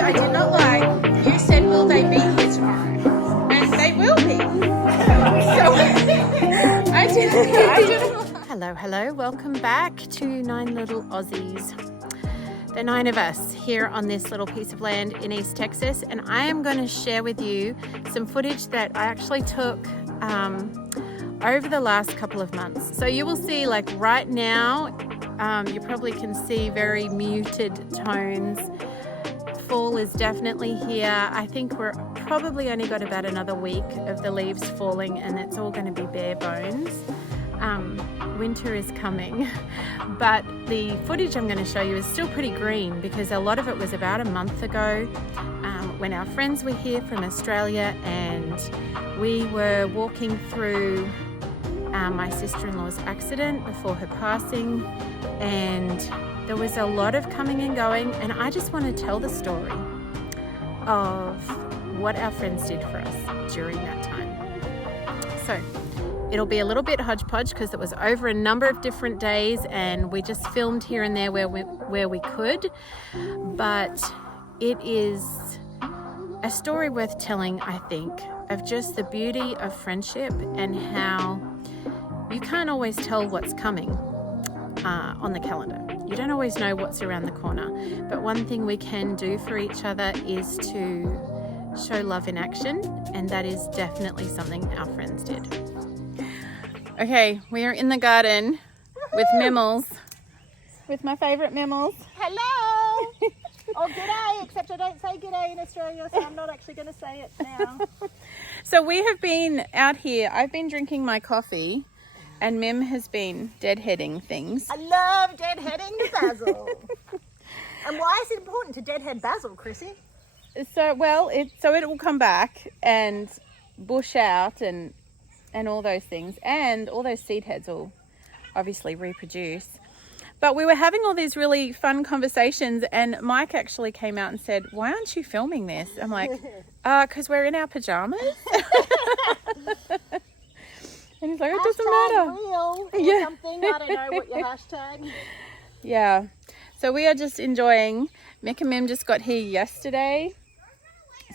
I did not lie. You said, will they be here tomorrow? And they will be. So I didn't. Hello. Welcome back to 9 Little Aussies. The 9 of us here on this little piece of land in East Texas. And I am going to share with you some footage that I actually took over the last couple of months. So you will see, like right now, you probably can see very muted tones. Fall is definitely here. I think we're probably only got about another week of the leaves falling and it's all going to be bare bones. Winter is coming, but the footage I'm going to show you is still pretty green because a lot of it was about a month ago when our friends were here from Australia and we were walking through my sister-in-law's accident before her passing, and there was a lot of coming and going, and I just want to tell the story of what our friends did for us during that time. So it'll be a little bit hodgepodge because it was over a number of different days and we just filmed here and there where we could, but it is a story worth telling, I think, of just the beauty of friendship and how you can't always tell what's coming on the calendar. You don't always know what's around the corner, but one thing we can do for each other is to show love in action, and that is definitely something our friends did. Okay, we are in the garden with Mimmels, with my favourite Mimmels. Hello! Oh, g'day, except I don't say g'day in Australia, so I'm not actually going to say it now. So we have been out here. I've been drinking my coffee and Mim has been deadheading things. I love deadheading the basil. And why is it important to deadhead basil, Chrissy? So, well, it will come back and bush out and all those things, and all those seed heads will obviously reproduce. But we were having all these really fun conversations, and Mike actually came out and said, "Why aren't you filming this?" I'm like, because we're in our pajamas. And he's like, "It doesn't matter." Real or something. I don't know what your hashtag. Yeah. So we are just enjoying. Mick and Mim just got here yesterday,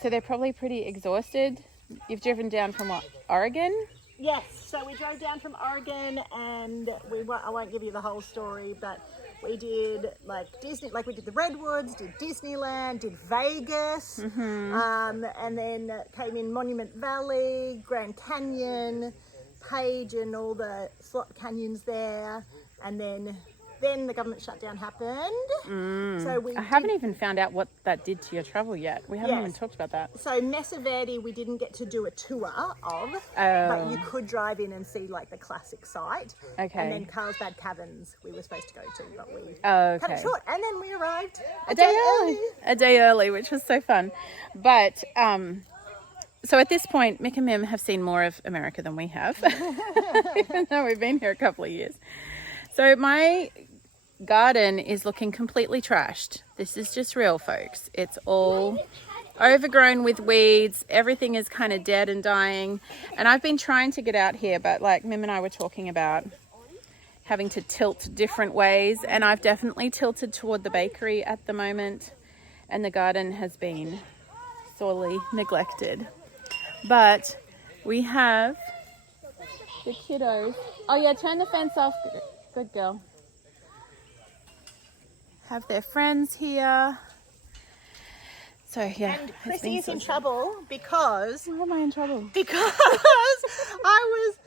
so they're probably pretty exhausted. You've driven down from what, Oregon? Yes. So we drove down from Oregon, and I won't give you the whole story, but we did like Disney, like we did the Redwoods, did Disneyland, did Vegas, and then came in Monument Valley, Grand Canyon, Page, and all the slot canyons there, and then the government shutdown happened. So I haven't even found out what that did to your travel yet. We haven't even talked about that. So Mesa Verde we didn't get to do a tour of, but you could drive in and see like the classic site. Okay. And then Carlsbad Caverns we were supposed to go to, but we cut it short, and then we arrived a day early, which was so fun. But so at this point, Mick and Mim have seen more of America than we have, even though we've been here a couple of years. So my garden is looking completely trashed. This is just real, folks. It's all overgrown with weeds. Everything is kind of dead and dying. And I've been trying to get out here, but like Mim and I were talking about having to tilt different ways. And I've definitely tilted toward the bakery at the moment. And the garden has been sorely neglected. But we have the kiddos. Oh yeah, turn the fence off. Good girl. Have their friends here. So yeah. And Chrissy is in trouble because... Why am I in trouble? Because I was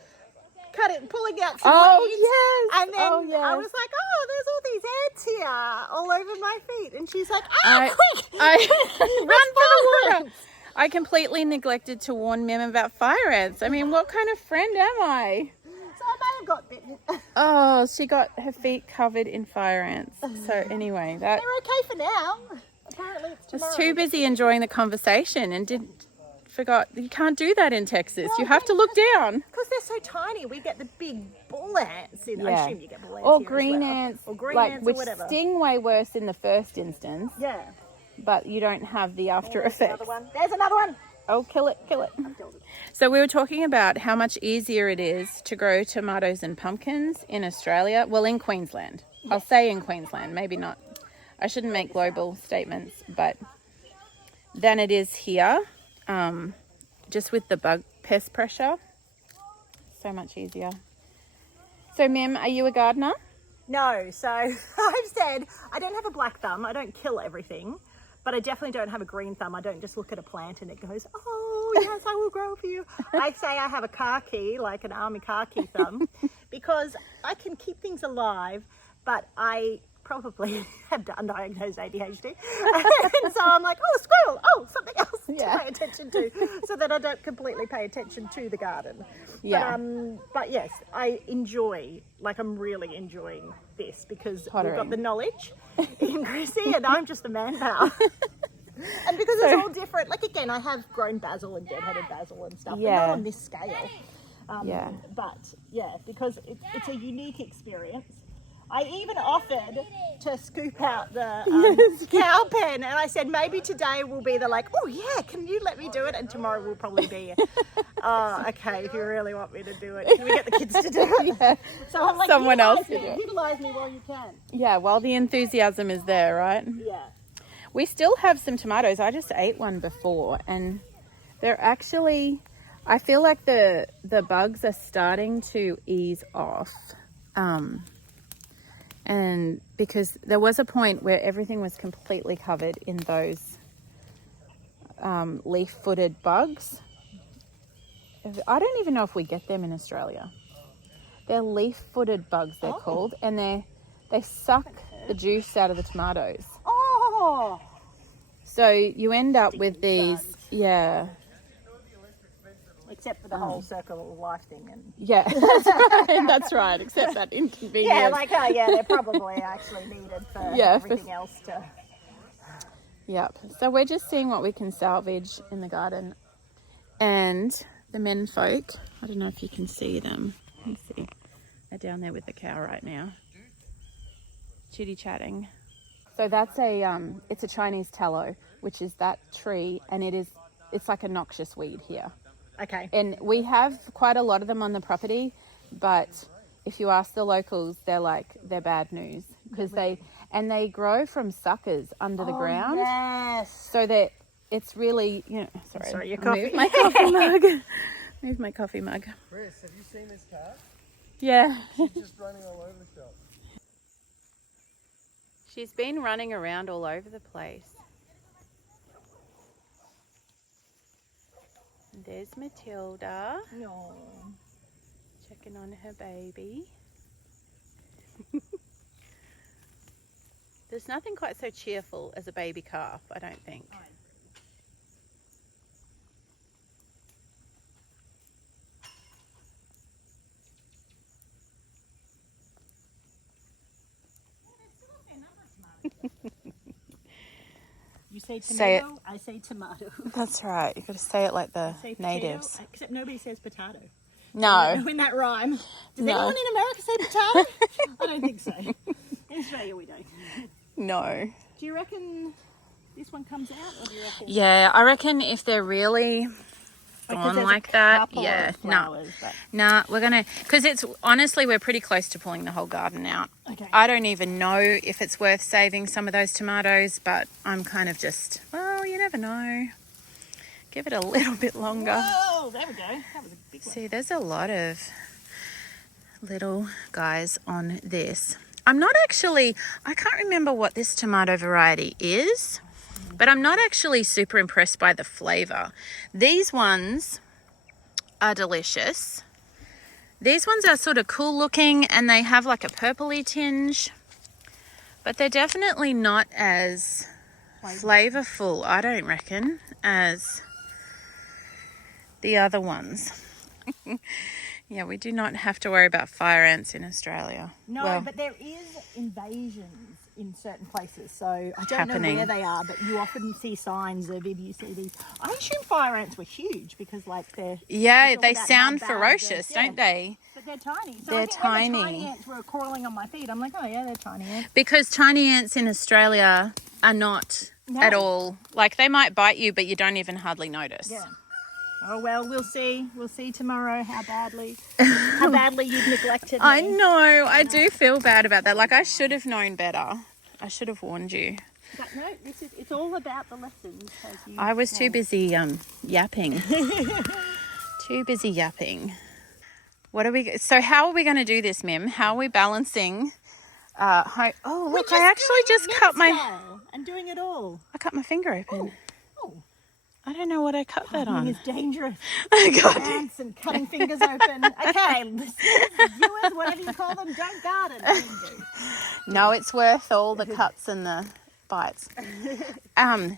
pulling out some weeds. Yes. And then I was like, oh, there's all these ants here all over my feet. And she's like, quick! Run for the water! I completely neglected to warn Mim about fire ants. I mean, what kind of friend am I? So I got bitten. Oh, she got her feet covered in fire ants. So anyway, They're okay for now. Apparently it's tomorrow. just too busy enjoying the conversation and forgot you can't do that in Texas. You have to look down. Because they're so tiny. We get the big bull ants. I assume you get bull ants Or here green as well. ants. Or green like, ants which or whatever. sting way worse in the first instance. Yeah. But you don't have the after There's effects. another one. There's another one. Oh, kill it, kill it. I've killed it. So we were talking about how much easier it is to grow tomatoes and pumpkins in Australia. Well, in Queensland. Yes. I'll say in Queensland, maybe not. I shouldn't make global statements, but than it is here. Just with the bug pest pressure. So much easier. So, Mim, are you a gardener? No. So I've said I don't have a black thumb. I don't kill everything. But I definitely don't have a green thumb. I don't just look at a plant and it goes, oh, yes, I will grow for you. I say I have a car key, like an army car key thumb, because I can keep things alive, but I probably have undiagnosed ADHD. And so I'm like, oh, squirrel, oh, something else to pay attention to, so that I don't completely pay attention to the garden. Yeah. But yes, I enjoy, like I'm really enjoying this because Pottering. we've got the knowledge in Chrissy and I'm just the manpower. And because it's all different, like again, I have grown basil and dead-headed basil and stuff, but not on this scale. But yeah, because it's a unique experience. I even offered to scoop out the cow pen, and I said maybe today will be the like, oh yeah, can you let me do it? And tomorrow will probably be, oh, okay, if you really want me to do it, can we get the kids to do it? Yeah. So I'm like, someone else to do it. Utilize me while you can. Yeah, while the enthusiasm is there, right? Yeah. We still have some tomatoes. I just ate one before, and they're actually, I feel like the bugs are starting to ease off. And because there was a point where everything was completely covered in those leaf-footed bugs. I don't even know if we get them in Australia. They're leaf-footed bugs, they're called, and they suck the juice out of the tomatoes. Oh! So you end up with these, bugs. Except for the whole circle of life thing. And yeah, that's right, that's right, except that inconvenience. Yeah, like, oh yeah, they're probably actually needed for everything else to... Yep, so we're just seeing what we can salvage in the garden. And the men folk, I don't know if you can see them. Let's see, they're down there with the cow right now. Chitty-chatting. So that's it's a Chinese tallow, which is that tree, and it's like a noxious weed here. Okay. And we have quite a lot of them on the property, but if you ask the locals, they're bad news because they grow from suckers under the ground. Yes. So that it's really, Sorry, your coffee. Move my coffee mug. Move my coffee mug. Chris, have you seen this cat? Yeah. She's just running all over the shop. She's been running around all over the place. There's Matilda. No. Checking on her baby. There's nothing quite so cheerful as a baby calf, I don't think. You say tomato, Say it. I say tomato. That's right. You've got to say it like the Say potato, natives. except nobody says potato. No. In that rhyme. Does No. anyone in America say potato? I don't think so. In Australia we don't. No. Do you reckon this one comes out, or do you reckon? Yeah, I reckon if they're really gone like that, yeah, no, we're gonna, because it's honestly we're pretty close to pulling the whole garden out. Okay. I don't even know if it's worth saving some of those tomatoes, but I'm kind of just, well, you never know. Give it a little bit longer. Oh, there we go. That was a big one. See, there's a lot of little guys on this. I'm not actually, I can't remember what this tomato variety is, but I'm not actually super impressed by the flavour. These ones are delicious. These ones are sort of cool looking and they have like a purpley tinge, but they're definitely not as flavourful, I don't reckon, as the other ones. Yeah, we do not have to worry about fire ants in Australia. No, Well, but there is invasions in certain places. So I don't Happening. know where they are, but you often see signs of if you see these. I assume fire ants were huge because like they're... yeah, it's all they about how sound bad ferocious, they're- don't they? But they're tiny. So They're I think when the tiny. tiny ants were crawling on my feet, I'm like, oh yeah, they're tiny ants. Because tiny ants in Australia are not No. at all. Like, they might bite you, but you don't even hardly notice. Yeah. Oh well, we'll see. We'll see tomorrow how badly you've neglected me. I know. I do feel bad about that. Like, I should have known better. I should have warned you. But no, it's all about the lessons. As you I was too say. busy yapping. Too busy yapping. So how are we going to do this, Mim? How are we balancing? Oh, We're look, just I actually doing just it cut my... style and doing it all. I cut my finger open. Oh, I don't know what I cut that on. it's dangerous. I got it. Ants and cutting fingers open. Okay, listeners, viewers, whatever you call them, don't garden. No, it's worth all the cuts and the bites.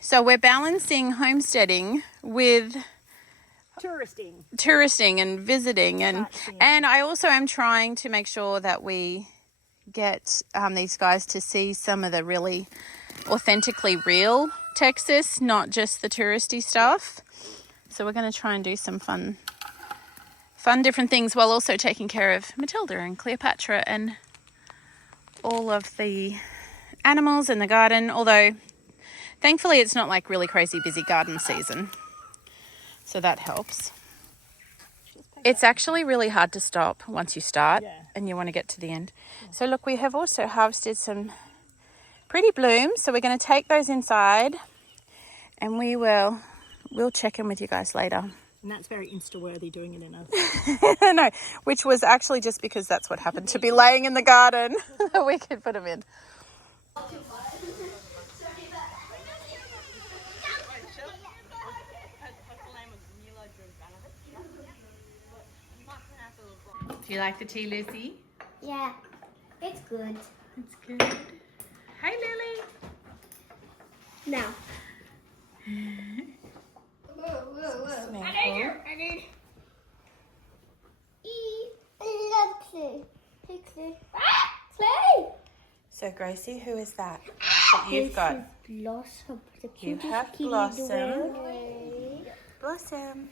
So we're balancing homesteading with touristing and visiting, Sightseeing. and I also am trying to make sure that we get these guys to see some of the really authentically real Texas, not just the touristy stuff. So we're going to try and do some fun different things while also taking care of Matilda and Cleopatra and all of the animals in the garden, although thankfully it's not like really crazy busy garden season, so that helps. It's actually really hard to stop once you start, and you want to get to the end. So look, we have also harvested some pretty blooms, so we're going to take those inside and we'll check in with you guys later. And that's very Insta-worthy, doing it in a... No, which was actually just because that's what happened to be laying in the garden. We could put them in. Do you like the tea, Lucy? Yeah, it's good. It's good. Hey, Lily. Now. I love clay. Hey, clay. Ah, clay! So, Gracie, who is that you've got? Blossom. The You cutest have kitty in the Blossom. world. Blossom.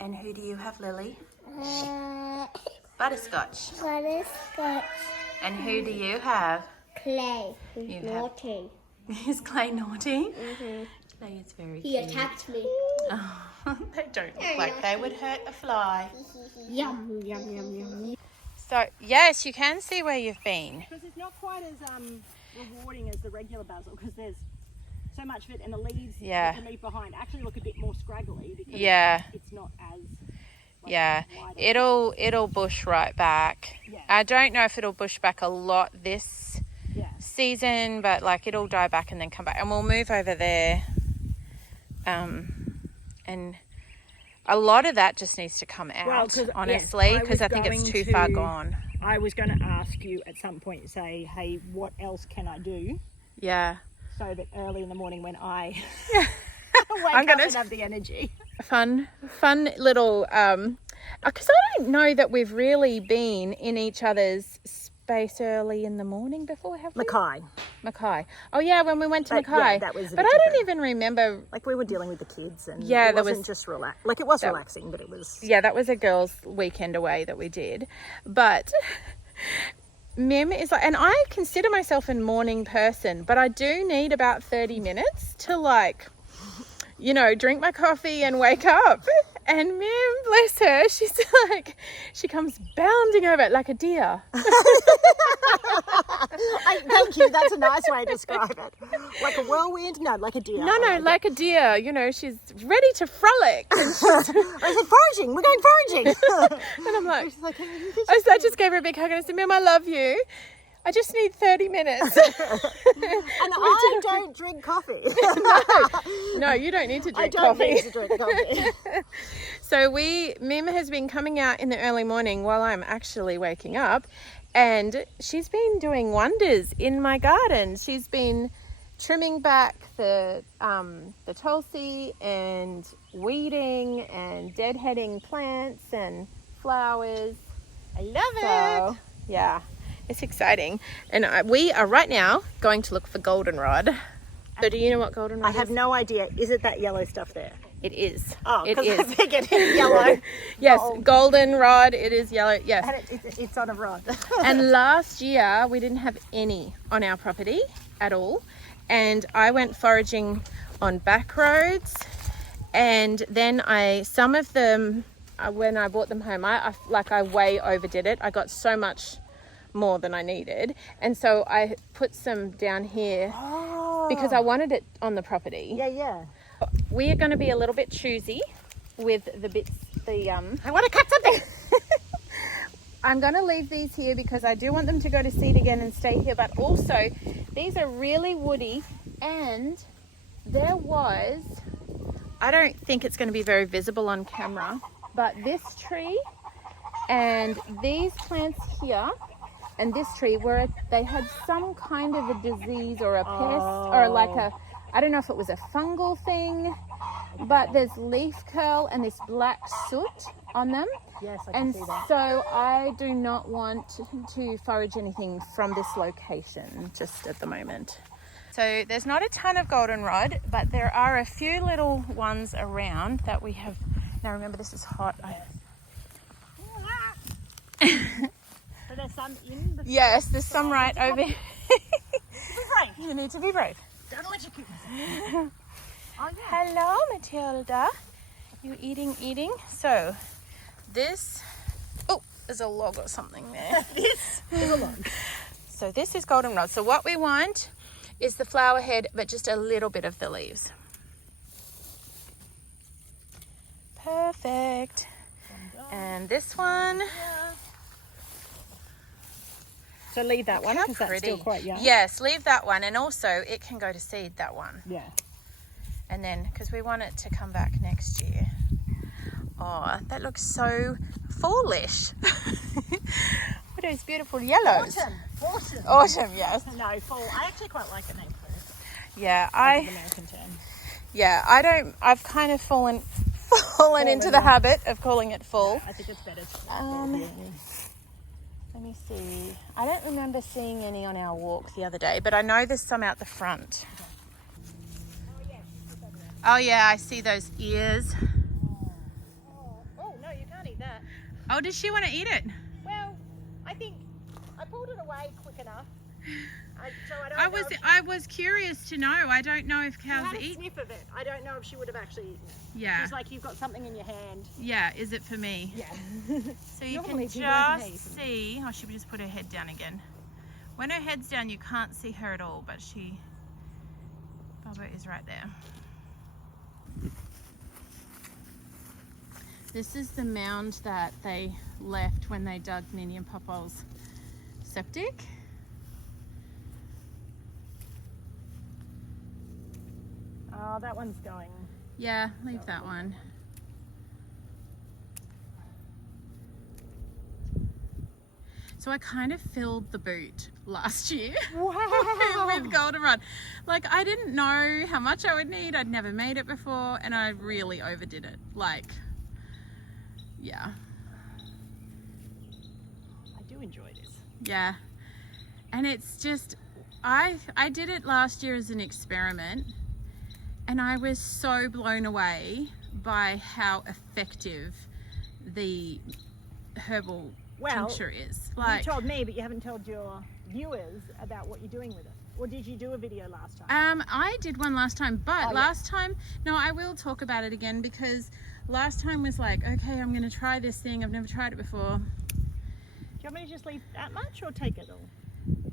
And who do you have, Lily? Uh, Butterscotch. Butterscotch. And who do you have? Clay. Who's You have- naughty. Is Clay naughty? Mm-hmm. Clay is very He cute. attacked me. Oh, they don't look like they would hurt a fly. Yum, yum, yum, yum. So, yes, you can see where you've been. Because it's not quite as rewarding as the regular basil because there's so much of it, and the leaves Yeah. that leave behind actually look a bit more scraggly because Yeah. it's not as Yeah, wide. it'll bush right back. Yeah. I don't know if it'll bush back a lot this Yeah. season, but like it'll die back and then come back, and we'll move over there. And a lot of that just needs to come out, Well, 'cause, honestly, yeah, I because I was think it's going too far to- gone. I was going to ask you at some point, say, hey, what else can I do Yeah, so that early in the morning when I wake I'm gonna- up and have the energy. fun little. Because I don't know that we've really been in each other's space early in the morning before, have we? Mackay. Oh yeah, when we went to But, Mackay. yeah, that was a but bit I don't different. even remember. Like we were dealing with the kids and Yeah, it there wasn't was- just like it was that- relaxing, but it was... Yeah, that was a girls' weekend away that we did. But Mim is like, and I consider myself a morning person, but I do need about 30 minutes to like, drink my coffee and wake up. And Mim, bless her, she's like, she comes bounding over it like a deer. Thank you, that's a nice way to describe it. Like a whirlwind? No, like a deer. No, like a deer, she's ready to frolic. And, I said, foraging, we're going foraging. and I'm like, She's like, I just gave her a big hug and I said, Mim, I love you. I just need 30 minutes. and I don't drink coffee. No, you don't need to I drink don't coffee. need to drink coffee. So Mim has been coming out in the early morning while I'm actually waking up, and she's been doing wonders in my garden. She's been trimming back the tulsi and weeding and deadheading plants and flowers. I love So, yeah, it's exciting. And we are right now going to look for goldenrod. So do you know what goldenrod I have is? no idea. Is it that yellow stuff there? It is. Oh, it because I is. figured it's yellow. Yes, Gold. goldenrod. It is yellow. Yes. And it's on a rod. And last year we didn't have any on our property at all. And I went foraging on back roads. And then some of them, when I brought them home, I way overdid it. I got so much more than I needed. And so I put some down here because I wanted it on the property. Yeah. We are going to be a little bit choosy with the bits, I want to cut something. I'm going to leave these here because I do want them to go to seed again and stay here. But also, these are really woody, and there was, I don't think it's going to be very visible on camera, but this tree and these plants here and this tree they had some kind of a disease or a pest or like I don't know if it was a fungal thing, but there's leaf curl and this black soot on them. Yes, I can And see that. so I do not want to forage anything from this location just at the moment. So there's not a ton of goldenrod, but there are a few little ones around that we have. Now remember, this is hot. So there's some in the... Yes, there's some right over here. Be brave. You need to be brave. Don't electrocute myself. Oh, yeah. Hello, Matilda. You eating? So this, there's a log or something there. This is a log. So this is goldenrod. So what we want is the flower head, but just a little bit of the leaves. Perfect. And this one. So leave that one How because that's pretty. still quite young. Yes, leave that one. And also it can go to seed, that one. Yeah. And then, because we want it to come back next year. Oh, that looks so fallish. What are those beautiful yellows? Autumn, yes. No, fall. I actually quite like the name fall. Yeah, It's an American term. Yeah, I've kind of fallen into the habit of calling it fall. I think it's better. Let me see. I don't remember seeing any on our walk the other day, but I know there's some out the front. Oh yeah, I see those ears. Oh, no, you can't eat that. Oh, does she want to eat it? Well, I think I pulled it away quick enough. I was curious to know. I don't know if I cows had a eat. sniff of it. I don't know if she would have actually eaten it. Yeah. She's like, you've got something in your hand. Yeah, is it for me? Yeah. So you Normally can people don't hate just them. see. Oh, she would just put her head down again. When her head's down, you can't see her at all, but Bubba is right there. This is the mound that they left when they dug Nini and Popol's septic. Oh, that one's going. Yeah, leave that one. So I kind of filled the boot last year. Wow. with goldenrod. Like, I didn't know how much I would need. I'd never made it before, and I really overdid it. Like, yeah. I do enjoy this. Yeah. And it's just, I did it last year as an experiment, and I was so blown away by how effective the herbal tincture is. Like, you told me, but you haven't told your viewers about what you're doing with it. Or did you do a video last time? I did one last time, but last time, no, I will talk about it again, because last time was like, okay, I'm going to try this thing. I've never tried it before. Do you want me to just leave that much or take it all?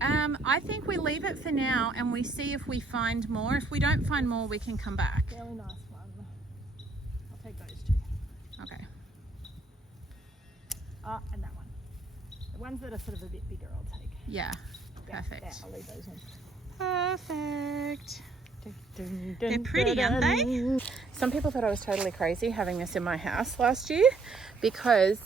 I think we leave it for now and we see if we find more. If we don't find more, we can come back. Really nice one. I'll take those two. Okay. And that one. The ones that are sort of a bit bigger, I'll take. Yeah. Yeah, Perfect. yeah, I'll leave those ones. Perfect. They're pretty, aren't they? Some people thought I was totally crazy having this in my house last year, because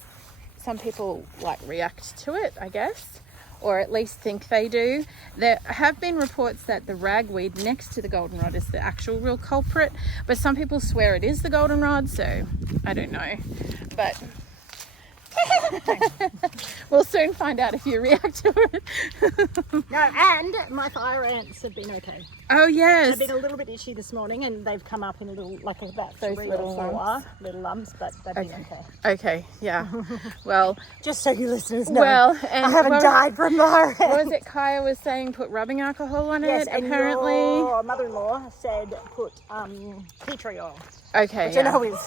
some people like react to it, I guess, or at least think they do. There have been reports that the ragweed next to the goldenrod is the actual real culprit, but some people swear it is the goldenrod, so I don't know. But We'll soon find out if you react to it. No, and my fire ants have been okay. Oh yes. They've been a little bit itchy this morning, and they've come up in a little, like about Those 3 little or 4 lumps. little lumps, but they've been okay. Okay, yeah. Well, Just so you listeners know, well, and I haven't died from fire What ants. was it Kaya was saying? Put rubbing alcohol on Yes, it, and apparently. your mother-in-law said put tea tree oil, Okay, which yeah. I know is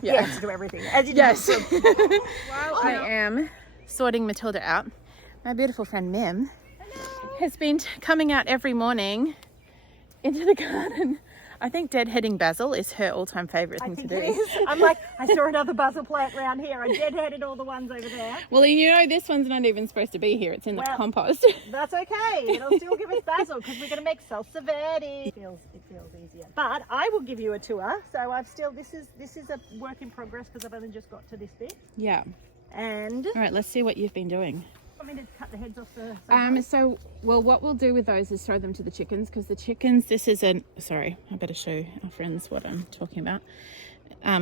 the Yeah. answer to everything. As you Yes. know. While I am sorting Matilda out, my beautiful friend Mim has been coming out every morning into the garden. I think deadheading basil is her all-time favourite I thing to think do. it is. I'm like, I saw another basil plant around here. I deadheaded all the ones over there. Well, you know, this one's not even supposed to be here. It's in the Well, compost. That's okay. It'll still give us basil because we're going to make salsa verde. It feels easier. But I will give you a tour. So I've still, this is a work in progress because I've only just got to this bit. Yeah. And All right, let's see what you've been doing. want me to cut the heads off the... So, well, what we'll do with those is throw them to the chickens, because the chickens, this is sorry, I better show our friends what I'm talking about.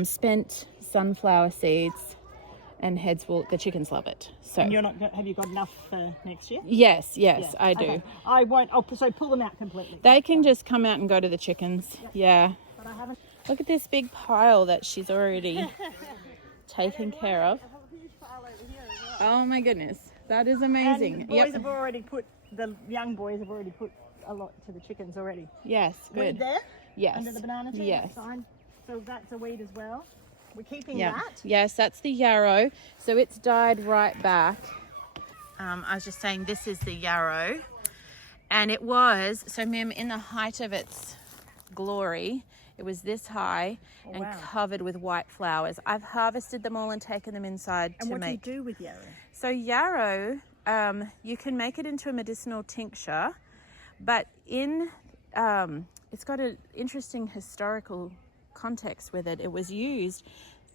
Spent sunflower seeds and heads the chickens love it. So, And you're not, have you got enough for next year? yes, Yeah, I do. okay. I won't, so pull them out completely. They can just come out and go to the chickens. Yeah. But I haven't... Look at this big pile that she's already taken care of. I have a huge pile over here as well. Oh my goodness. That is amazing. And the boys have already put, the young boys have already put a lot to the chickens already. Yes, Weed good. there? Yes. Under the banana tree? Yes. That's fine. So that's a weed as well. We're keeping Yeah. that. Yes, that's the yarrow. So it's died right back. I was just saying this is the yarrow. And it was, so Mim, in the height of its glory, it was this high and wow. covered with white flowers. I've harvested them all and taken them inside And to what make. do you do with yarrow? So yarrow, you can make it into a medicinal tincture, but it's got an interesting historical context with it. It was used,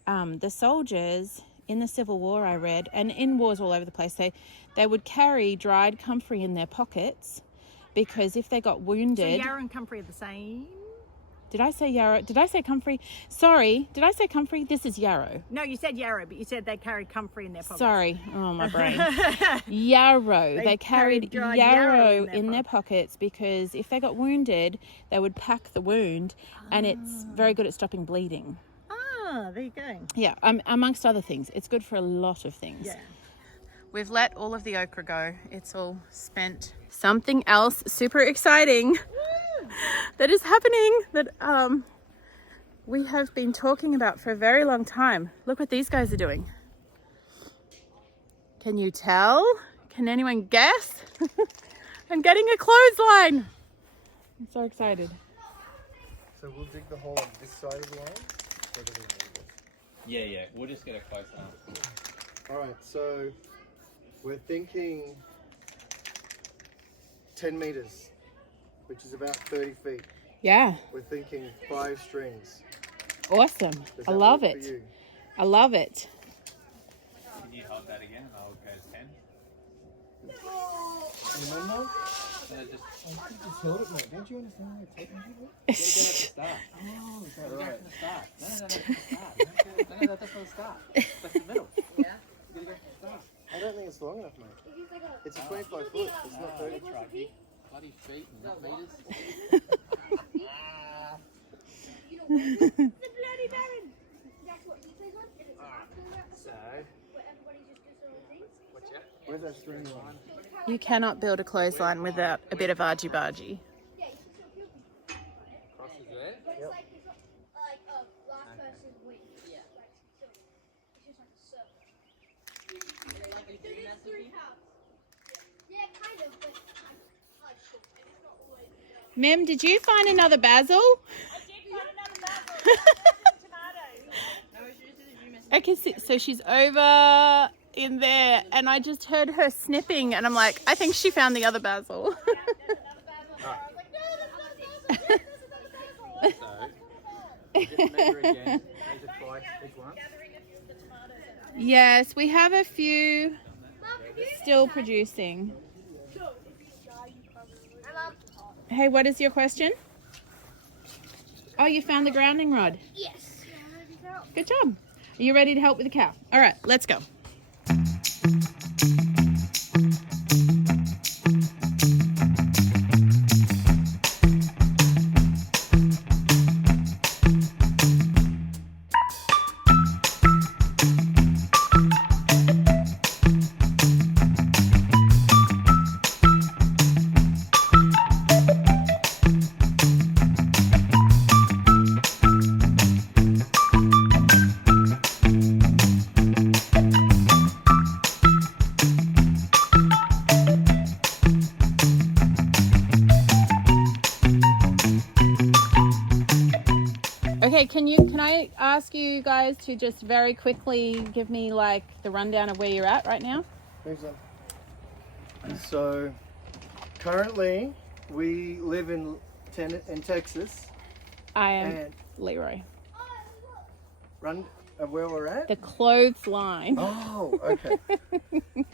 the soldiers in the Civil War, I read, and in wars all over the place, they would carry dried comfrey in their pockets, because if they got So wounded... yarrow and comfrey are the same? Did I say yarrow? Did I say comfrey? Sorry, did I say comfrey? This is yarrow. No, you said yarrow, but you said they carried comfrey in their pockets. Sorry, oh my brain. Yarrow. They carried dried yarrow in their pockets because if they got wounded, they would pack the wound, and it's very good at stopping bleeding. Ah, there you go. Yeah, amongst other things. It's good for a lot of things. Yeah. We've let all of the okra go. It's all spent. Something else super exciting that is happening that we have been talking about for a very long time. Look what these guys are doing. Can you tell? Can anyone guess? I'm getting a clothesline. I'm so excited. So we'll dig the hole on this side of the line? Or does it need this? Yeah, we'll just get a close one. Alright, so we're thinking 10 meters, which is about 30 feet. Yeah, We're thinking 5 strings. awesome. Does I that love work for it. you? I love it. Can you hold that again and I'll go to 10? Remember? No, just Just hold it, mate. Don't you understand how technical get it at the start. Oh, is that Right. right? At the start. No, that's the start. No, that's not the start. That's the middle. Yeah. You gotta go to the start. I don't think it's long enough, mate. It's a 25 foot. It's not 30. That's right, you bloody feet and not meters. So, where's that string line? You cannot build a clothesline without a bit of argy-bargy. Crosses there. Mem, did you find another basil? Okay, so she's over in there, and I just heard her snipping, and I'm like, I think she found the other basil. So, just measure again. Measure twice each one. Yes, we have a few still producing. Hey, what is your question? Oh, you found the grounding rod. Yes. Good job. Are you ready to help with the cow? All right, let's go. Okay, can I ask you guys to just very quickly give me like the rundown of where you're at right now? Thanks, son. So, currently, we live in Texas. I am And Leroy. run where we're at? The clothesline. Oh, okay.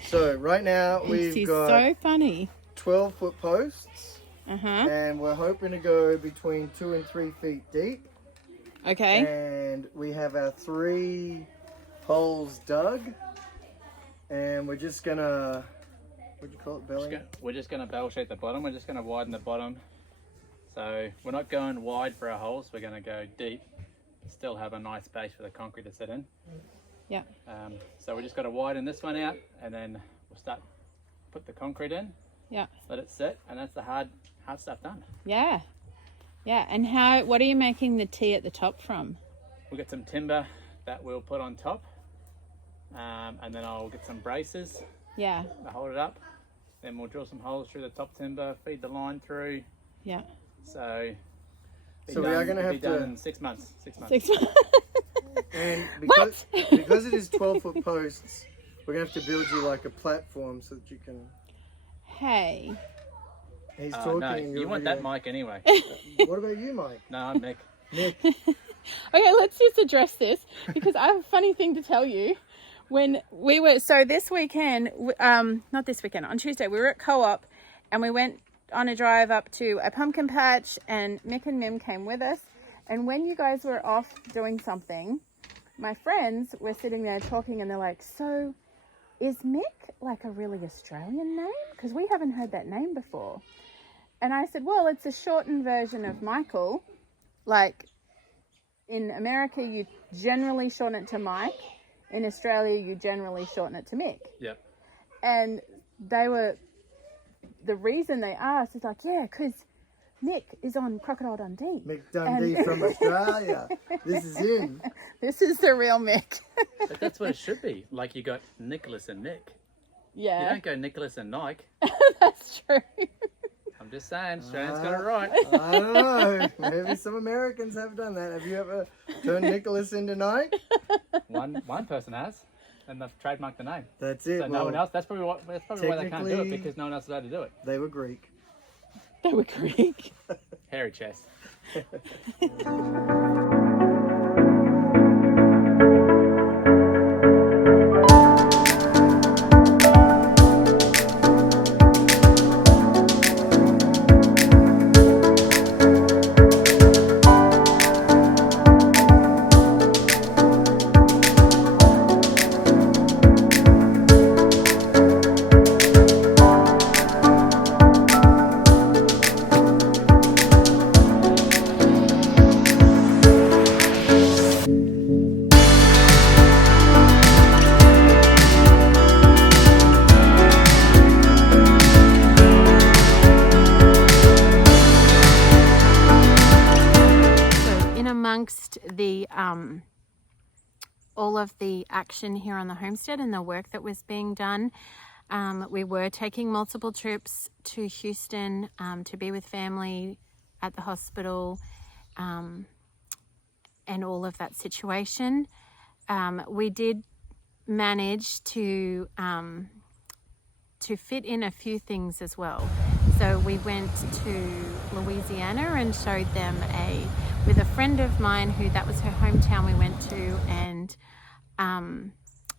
So, right now, we've She's got so funny. 12-foot posts. Uh-huh. And we're hoping to go between 2 and 3 feet deep. Okay. And we have our 3 holes dug. And we're just gonna, what'd you call it, belly? We're just going to bell shape the bottom. We're just going to widen the bottom. So we're not going wide for our holes. We're going to go deep. Still have a nice space for the concrete to sit in. Yeah. So we just got to widen this one out, and then we'll start put the concrete in. Yeah. Let it sit, and that's the hard stuff done. Yeah. Yeah. And what are you making the T at the top from? We'll get some timber that we'll put on top, and then I'll get some braces Yeah. to hold it up. Then we'll drill some holes through the top timber, feed the line through. Yeah. So We are going to have be done to, in 6 months. 6 months. 6 months. and because it is 12-foot posts, we're going to have to build you like a platform so that you can, Hey. he's talking No, in your you want video. that mic anyway. What about you, Mike? No, I'm Mick. Nick? Okay, let's just address this because I have a funny thing to tell you. When we were, so this weekend, not this weekend, on Tuesday, we were at Co-op and we went on a drive up to a pumpkin patch and Mick and Mim came with us. And when you guys were off doing something, my friends were sitting there talking and they're like, so is Mick like a really Australian name? Because we haven't heard that name before. And I said, well, it's a shortened version of Michael. Like in America, you generally shorten it to Mike. In Australia, you generally shorten it to Mick. Yep. And the reason they asked is like, yeah, because Mick is on Crocodile Dundee. Mick Dundee from Australia. This is him. This is the real Mick. But that's what it should be. Like you got Nicholas and Nick. You Yeah, don't go Nicholas and Nike. that's true. I'm just saying, Australians got it right. I don't know. Maybe some Americans have done that. Have you ever turned Nicholas into Nike? One person has, and they've trademarked the name. That's it. So no one else. That's probably why they can't do it, technically- because no one else is allowed to do it. They were Greek. They were Greek. Hairy chest. Amongst the all of the action here on the homestead and the work that was being done, we were taking multiple trips to Houston to be with family at the hospital, and all of that situation. We did manage to fit in a few things as well. So we went to Louisiana and showed them with a friend of mine who that was her hometown we went to, and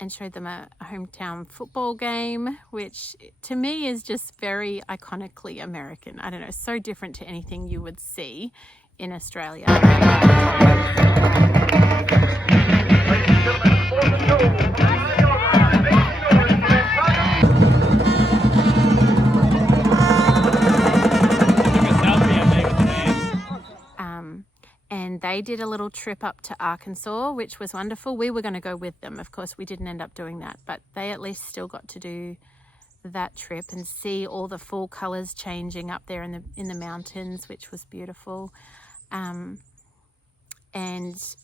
showed them a hometown football game, which to me is just very iconically American. I don't know, so different to anything you would see in Australia. And they did a little trip up to Arkansas, which was wonderful. We were going to go with them. Of course, we didn't end up doing that, but they at least still got to do that trip and see all the fall colors changing up there in the mountains, which was beautiful. And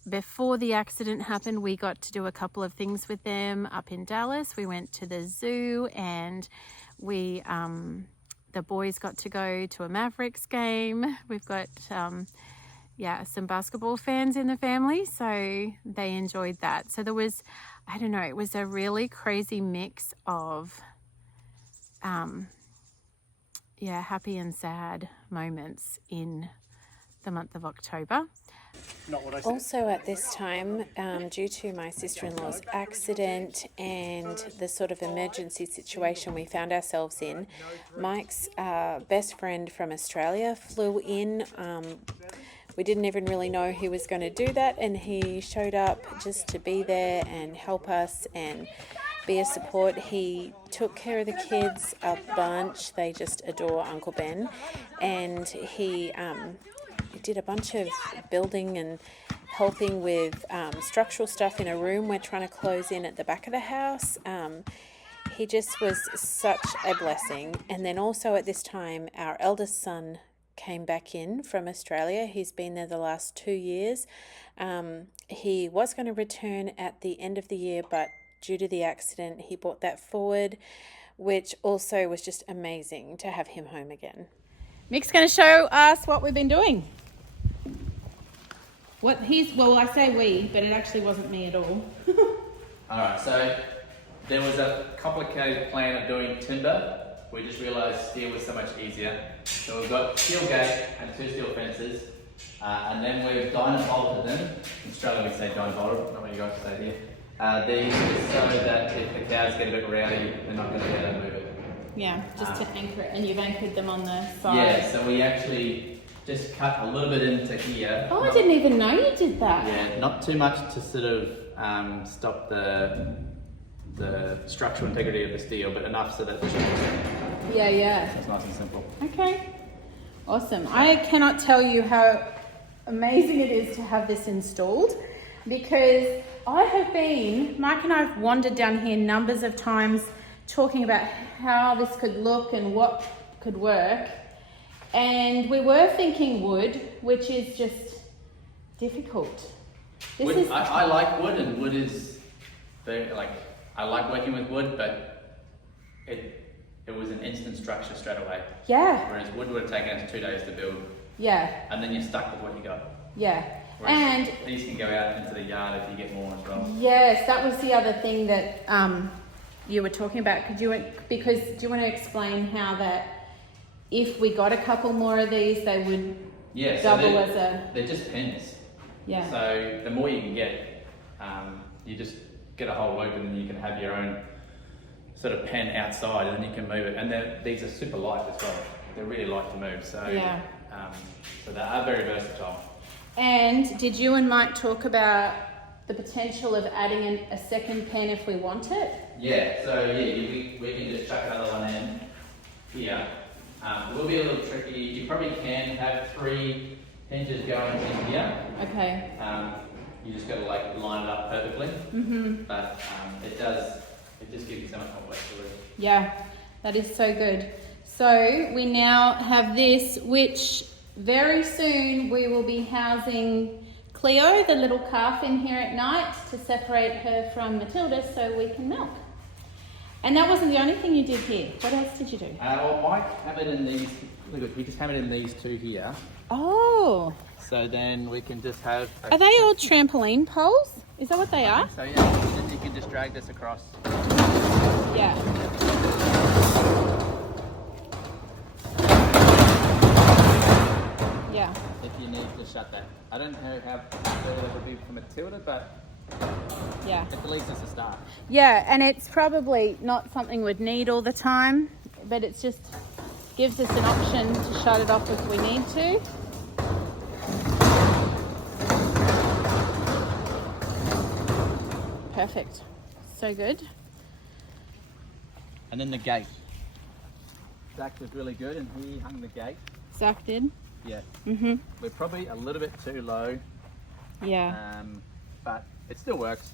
before the accident happened, we got to do a couple of things with them up in Dallas. We went to the zoo, and the boys got to go to a Mavericks game. We've got yeah, some basketball fans in the family, so they enjoyed that. So there was, I don't know, it was a really crazy mix of yeah, happy and sad moments in the month of October. Also at this time, due to my sister-in-law's accident and the sort of emergency situation we found ourselves in, Mike's best friend from Australia flew in. We didn't even really know he was going to do that, and he showed up just to be there and help us and be a support. He took care of the kids a bunch. They just adore Uncle Ben, and he did a bunch of building and helping with structural stuff in a room we're trying to close in at the back of the house. He just was such a blessing. And then also at this time, our eldest son came back in from Australia. He's been there the last 2 years. He was going to return at the end of the year, but due to the accident, he brought that forward, which also was just amazing to have him home again. Mick's going to show us what we've been doing. Well, I say we, but it actually wasn't me at all. Alright, so there was a complicated plan of doing timber. We just realised steel was so much easier. So we've got steel gate and 2 steel fences, and then we've dynamite them. In Australia we say dynamite, not what you guys say here. These are so that if the cows get a bit rowdy, they're not going to be able to move it. Yeah, just to anchor it, and you've anchored them on the side. Yeah, so we actually just cut a little bit into here. Oh, I didn't even know you did that. Yeah, not too much to sort of stop the structural integrity of the steel, but enough so that the Yeah. it's nice and simple. Okay, awesome. I cannot tell you how amazing it is to have this installed, because Mike and I have wandered down here numbers of times talking about how this could look and what could work. And we were thinking wood, which is just difficult. I like wood, and wood is I like working with wood, but it was an instant structure straight away. Yeah. Whereas wood would have taken us 2 days to build. Yeah. And then you're stuck with what you got. Yeah. Whereas And these can go out into the yard if you get more as well. yes, that was the other thing that you were talking about. Do you want to explain how that if we got a couple more of these, they would double as a... They're just pins. Yeah. So the more you can get, you just get a whole loop, and then you can have your own sort of pen outside, and then you can move it. And these are super light as well. They're really light to move. So yeah. So they are very versatile. And did you and Mike talk about the potential of adding in a second pen if we want it? Yeah. So we can just chuck another one in here. It will be a little tricky. You probably can have 3 hinges going in here. Okay. You just got to line it up perfectly. Mm-hmm. But it just gives you so much more flexibility. Yeah, that is so good. So we now have this, which very soon we will be housing Cleo, the little calf, in here at night to separate her from Matilda so we can milk. And that wasn't the only thing you did here. What else did you do? Well, Mike hammered in these. Look, we just hammered in these 2 here. Oh. So then we can just have... Are they all trampoline poles? Is that what they are? So yeah, then you can just drag this across. Yeah. Yeah. If you need to shut that. I don't know how good it would be for Matilda, but yeah, at least it's a start. Yeah, and it's probably not something we'd need all the time, but it's just gives us an option to shut it off if we need to. Perfect. So good. And then the gate. Zach was really good, and he hung the gate. Zach did? Yeah. Mm-hmm. We're probably a little bit too low. Yeah. But it still works.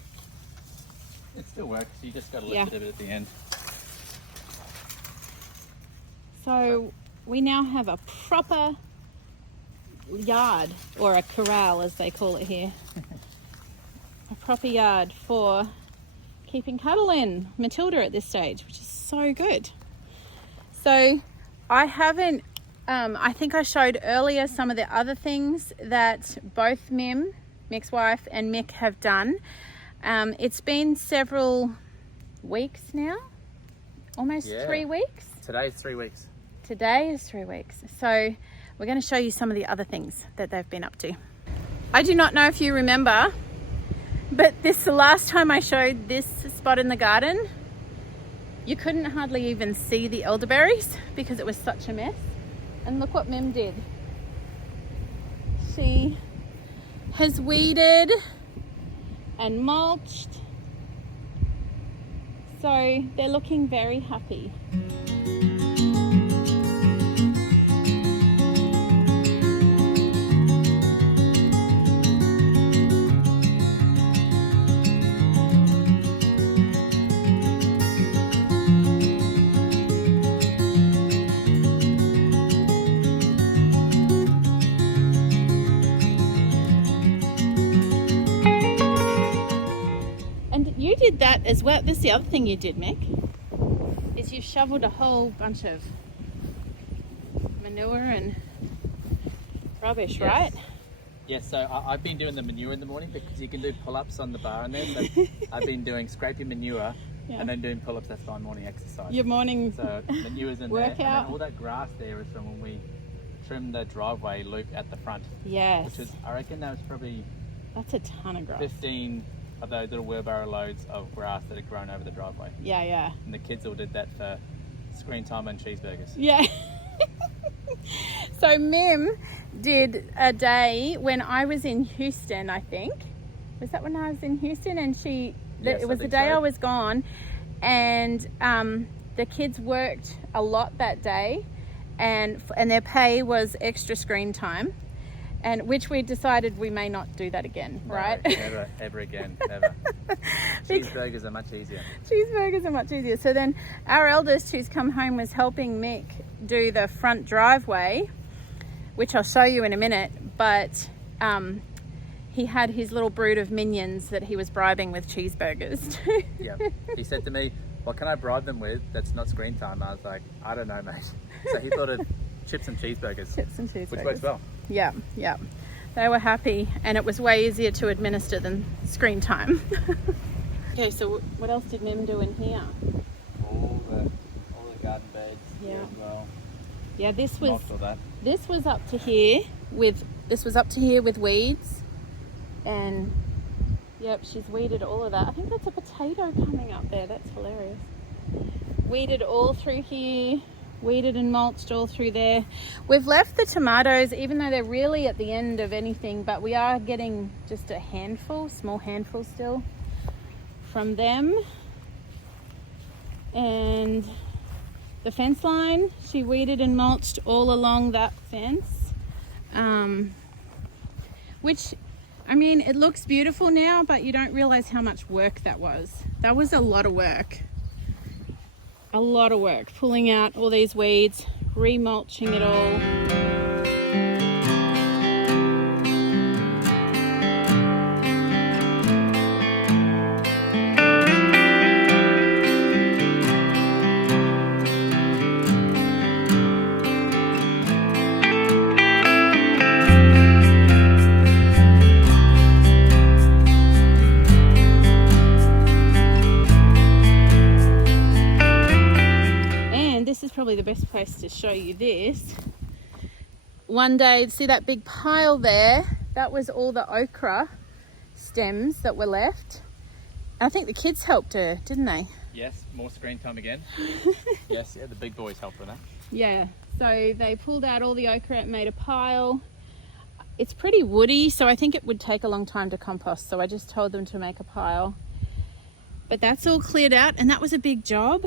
It still works. You just got to lift it a bit at the end. So we now have a proper yard, or a corral as they call it here. A proper yard for keeping cattle in. Matilda at this stage, which is so good. So I haven't I think I showed earlier some of the other things that both Mick's wife, and Mick have done. It's been several weeks now, almost 3 weeks. Today's 3 weeks. Today is 3 weeks. So we're going to show you some of the other things that they've been up to. I do not know if you remember, but the last time I showed this spot in the garden, you couldn't hardly even see the elderberries because it was such a mess. And look what Mim did. She has weeded and mulched. So they're looking very happy. You did that as well. This is the other thing you did, Mick, is you shoveled a whole bunch of manure and rubbish, Yes. right? Yes, so I've been doing the manure in the morning because you can do pull-ups on the bar and then, but I've been doing scraping manure and then doing pull-ups. That's my morning exercise. Your morning So manure's in there. And workout. then all that grass there is from when we trimmed the driveway loop at the front. Yes. Which is, I reckon that was probably That's a ton of grass. 15 of those little wheelbarrow loads of grass that had grown over the driveway. Yeah, yeah. And the kids all did that for screen time and cheeseburgers. Yeah. So Mim did a day when I was in Houston, I think. Was that when I was in Houston? And Yes, it was I the think day so. I was gone. And the kids worked a lot that day. And their pay was extra screen time. And which we decided we may not do that again, right? No, never, ever again, never. Cheeseburgers are much easier. Cheeseburgers are much easier. So then our eldest, who's come home, was helping Mick do the front driveway, which I'll show you in a minute. But he had his little brood of minions that he was bribing with cheeseburgers. Yeah. He said to me, what can I bribe them with that's not screen time? I was like, I don't know, mate. So he thought of chips and cheeseburgers. Chips and cheeseburgers. Which works well. Yeah, yeah. They were happy, and it was way easier to administer than screen time. Okay, so what else did Mim do in here? All the garden beds Yeah. as well. Yeah, this was Mulched all that. this was up to here with weeds, and yep, she's weeded all of that. I think that's a potato coming up there. That's hilarious. Weeded all through here. Weeded and mulched all through there. We've left the tomatoes, even though they're really at the end of anything, but we are getting just a small handful still from them. And the fence line, she weeded and mulched all along that fence. Which, I mean, it looks beautiful now, but you don't realize how much work that was. That was a lot of work. A lot of work, pulling out all these weeds, remulching it all. This is probably the best place to show you this. One day, see that big pile there? That was all the okra stems that were left. I think the kids helped her, didn't they? Yes, more screen time again. Yes, yeah, the big boys helped with that. Yeah, so they pulled out all the okra and made a pile. It's pretty woody, so I think it would take a long time to compost, so I just told them to make a pile. But that's all cleared out, and that was a big job.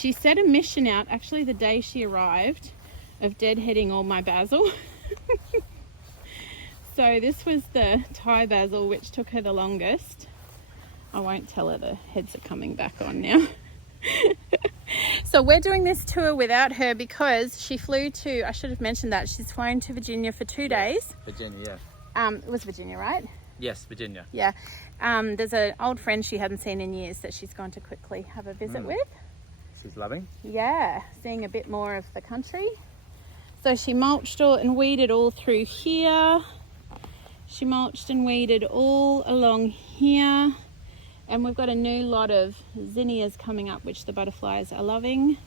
she set a mission out actually the day she arrived of deadheading all my basil. So this was the Thai basil, which took her the longest. I won't tell her the heads are coming back on now. So we're doing this tour without her because she flew to, I should have mentioned that, she's flown to Virginia for 2 days. Virginia, yeah. It was Virginia, right? Yes, Virginia. Yeah. There's an old friend she hadn't seen in years that she's gone to quickly have a visit with. She's loving. Yeah, seeing a bit more of the country. So she mulched all and weeded all through here. She mulched and weeded all along here. And we've got a new lot of zinnias coming up, which the butterflies are loving.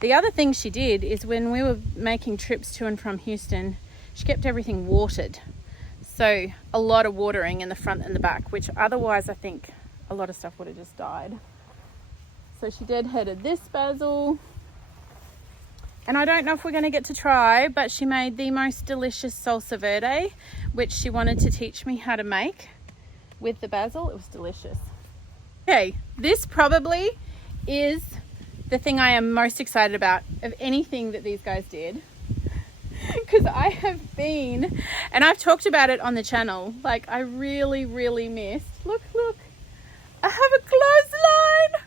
The other thing she did is when we were making trips to and from Houston, she kept everything watered. So a lot of watering in the front and the back, which otherwise I think a lot of stuff would have just died. So she deadheaded this basil. And I don't know if we're going to get to try, but she made the most delicious salsa verde, which she wanted to teach me how to make with the basil. It was delicious. Okay, this probably is the thing I am most excited about of anything that these guys did. Because I have been, and I've talked about it on the channel, like I really, really missed. Look, I have a clothesline.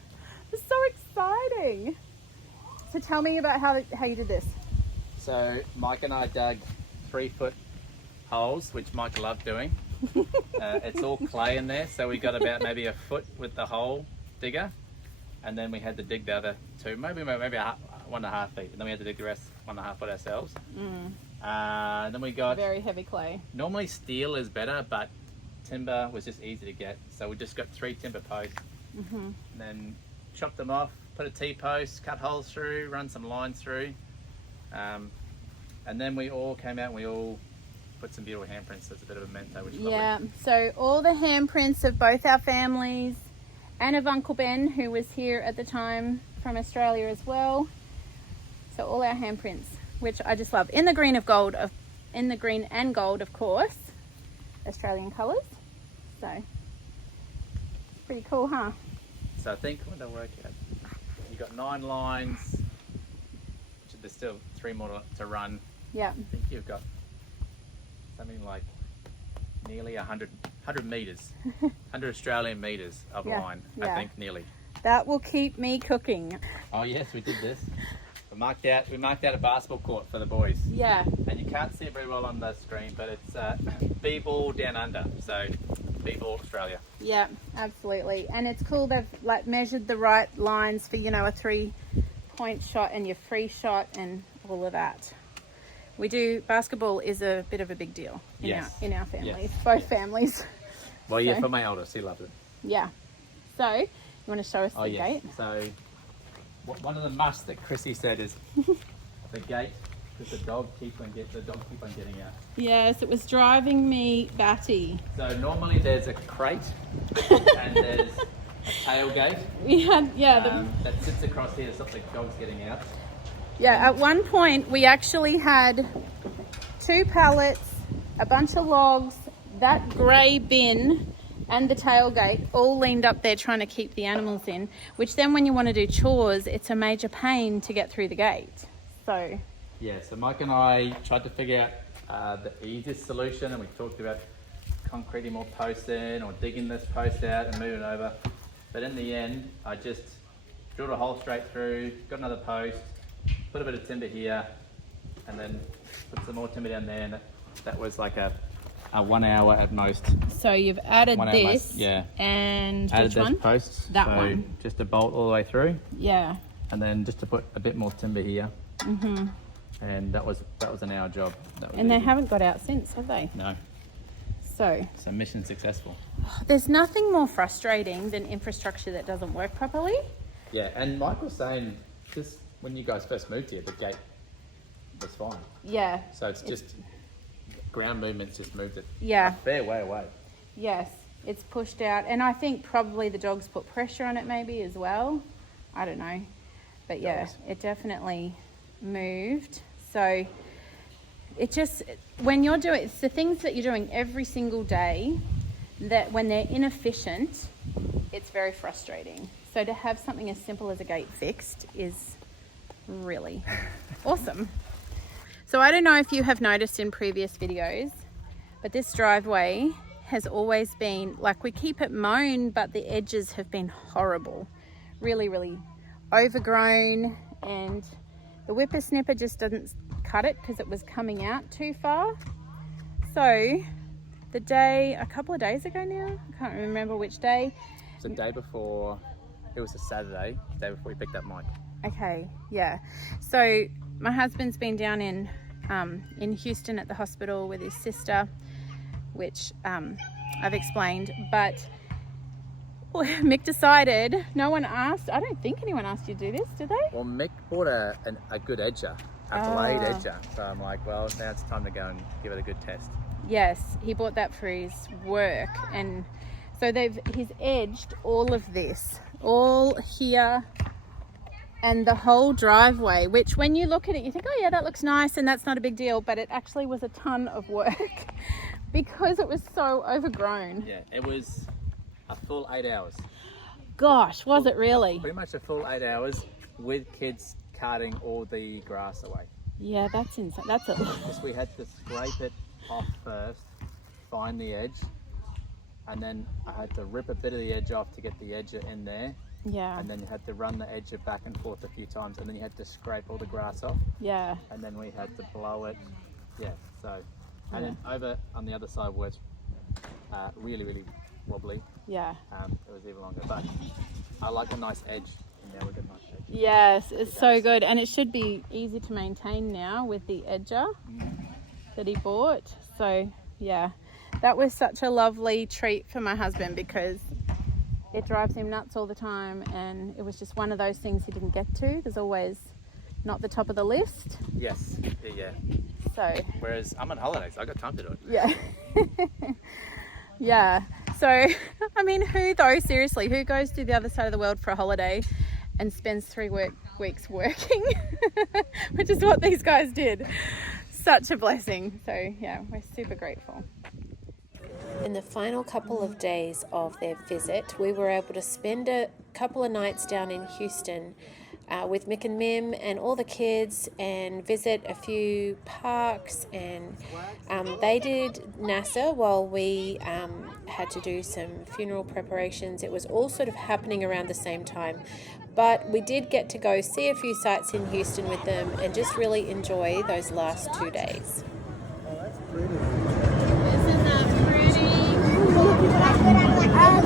It's so exciting. So tell me about how you did this. So Mike and I dug 3-foot holes, which Mike loved doing. It's all clay in there, so we got about maybe a foot with the hole digger, and then we had to dig the other 2, maybe 1.5 feet, and then we had to dig the rest 1.5 foot ourselves. Then we got very heavy clay. Normally steel is better, but timber was just easy to get, so we just got 3 timber posts, and then chopped them off, put a T-post, cut holes through, run some lines through, and then we all came out and we all put some beautiful handprints. So it's a bit of a memento, which is lovely. So all the handprints of both our families and of Uncle Ben, who was here at the time from Australia as well. So all our handprints, which I just love, in the green and gold, of course, Australian colours. So pretty cool, huh? So I think when they work out, you got 9 lines, which there's still 3 more to run. Yeah. I think you've got something like nearly 100 meters, 100 Australian meters of line, I think, nearly. That will keep me cooking. Oh yes, we did this. We marked out a basketball court for the boys. Yeah. And you can't see it very well on the screen, but it's B-ball down under, so B-ball Australia. Yeah, absolutely. And it's cool they've like measured the right lines for, you know, a 3-point shot and your free shot and all of that. We do, basketball is a bit of a big deal in our families, both families. Well, yeah, for my eldest, he loves it. Yeah. So, you want to show us the gate? So, one of the musts that Chrissy said is the gate, because the dog keep on getting out. Yes, it was driving me batty. So normally there's a crate and there's a tailgate. We had, that sits across here to stop the dogs getting out. Yeah, at one point we actually had 2 pallets, a bunch of logs, that grey bin and the tailgate all leaned up there trying to keep the animals in, which then when you want to do chores, it's a major pain to get through the gate. So yeah, so Mike and I tried to figure out the easiest solution, and we talked about concreting more posts in or digging this post out and moving it over. But in the end, I just drilled a hole straight through, got another post, put a bit of timber here, and then put some more timber down there, and that was like a 1 hour at most. So you've added this, and added which one? Posts. That so one. Just a bolt all the way through. Yeah. And then just to put a bit more timber here. And that was an hour job. And they haven't got out since, have they? No. So mission successful. there's nothing more frustrating than infrastructure that doesn't work properly. Yeah, and Mike was saying just when you guys first moved here, the gate was fine. Yeah. So it's just ground movements just moved it Yeah. a fair way away. Yes, it's pushed out, and I think probably the dogs put pressure on it maybe as well. I don't know, but yeah, it definitely moved. So it just, when you're doing, it's the things that you're doing every single day that when they're inefficient, it's very frustrating. So to have something as simple as a gate fixed is really awesome. So I don't know if you have noticed in previous videos, but this driveway has always been, like, we keep it mown, but the edges have been horrible. Really, really overgrown, and the whippersnipper just didn't cut it because it was coming out too far. So the day, a couple of days ago now, I can't remember which day. It's the day before, it was a Saturday, the day before we picked up Mike. Okay, yeah. So my husband's been down in Houston at the hospital with his sister, which I've explained, but Mick decided, no one asked, I don't think anyone asked you to do this, did they? Well, Mick bought a good edger, a blade edger. So I'm like, well, now it's time to go and give it a good test. Yes, he bought that for his work, and so he's edged all of this, all here, and the whole driveway, which when you look at it, you think, oh yeah, that looks nice, and that's not a big deal, but it actually was a ton of work because it was so overgrown. Yeah, it was a full 8 hours. Gosh, was it really? Pretty much a full 8 hours with kids carting all the grass away. Yeah, that's insane. That's a Because we had to scrape it off first, find the edge, and then I had to rip a bit of the edge off to get the edger in there. yeah, And then you had to run the edger back and forth a few times, and then you had to scrape all the grass off, yeah, and then we had to blow it. Yeah, so, and then over on the other side where it's really, really wobbly, yeah. it was even longer. But I like a nice edge, and now we've got a nice edge. Yes, it's so good, and it should be easy to maintain now with the edger that he bought. So yeah, that was such a lovely treat for my husband because it drives him nuts all the time, and it was just one of those things he didn't get to. There's always not the top of the list. Yes, yeah. So Whereas I'm on holidays, I got time to do it. yeah. Yeah. So I mean, who goes to the other side of the world for a holiday and spends 3 weeks working, which is what these guys did. Such a blessing. So yeah, we're super grateful. In the final couple of days of their visit, we were able to spend a couple of nights down in Houston with Mick and Mim and all the kids, and visit a few parks, and they did NASA while we had to do some funeral preparations. It was all sort of happening around the same time, but we did get to go see a few sites in Houston with them and just really enjoy those last 2 days. Oh, that's pretty. Hey.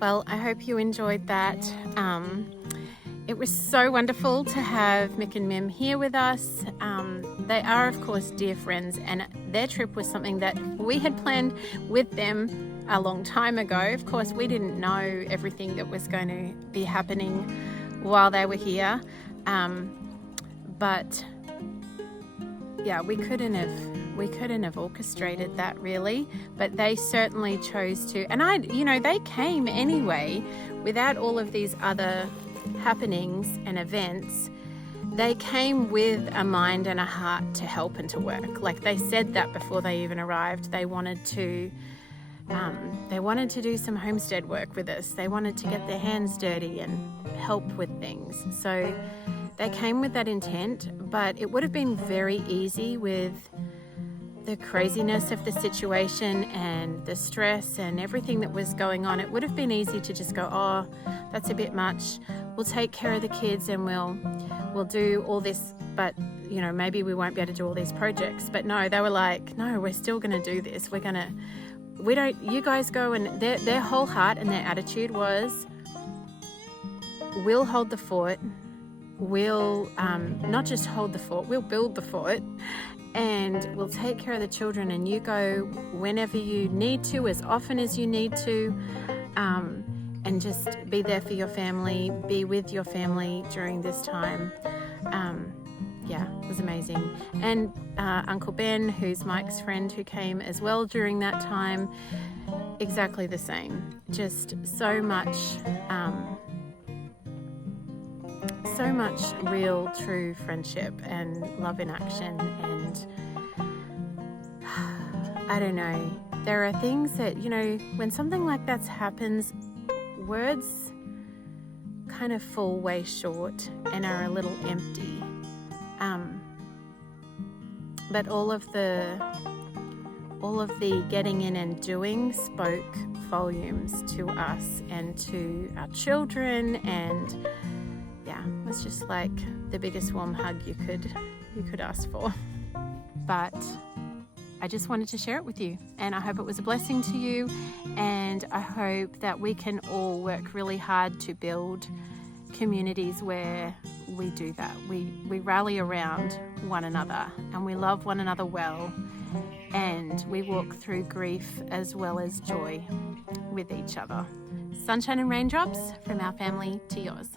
Well, I hope you enjoyed that. It was so wonderful to have Mick and Mim here with us. They are, of course, dear friends, and their trip was something that we had planned with them a long time ago. Of course, we didn't know everything that was going to be happening while they were here. But yeah, we couldn't have orchestrated that really, but they certainly chose to. And they came anyway without all of these other happenings and events. They came with a mind and a heart to help and to work. Like they said that before they even arrived. They wanted to do some homestead work with us. They wanted to get their hands dirty and help with things. So they came with that intent, but it would have been very easy with the craziness of the situation and the stress and everything that was going on. It would have been easy to just go, oh, that's a bit much. We'll take care of the kids and we'll do all this but you know, maybe we won't be able to do all these projects. But no, they were like, no, we're still going to do this. You guys go. And their whole heart and their attitude was, we'll hold the fort. We'll not just hold the fort, we'll build the fort, and we'll take care of the children, and you go whenever you need to, as often as you need to, and just be there for your family, be with your family during this time. Yeah, it was amazing. And Uncle Ben, who's Mike's friend, who came as well during that time, exactly the same. Just so much real, true friendship and love in action. And I don't know, there are things that, you know, when something like that happens, words kind of fall way short and are a little empty. But all of the getting in and doing spoke volumes to us and to our children, and yeah, it was just like the biggest warm hug you could ask for. But I just wanted to share it with you, and I hope it was a blessing to you, and I hope that we can all work really hard to build communities where we do that. We rally around one another, and we love one another well, and we walk through grief as well as joy with each other. Sunshine and raindrops from our family to yours.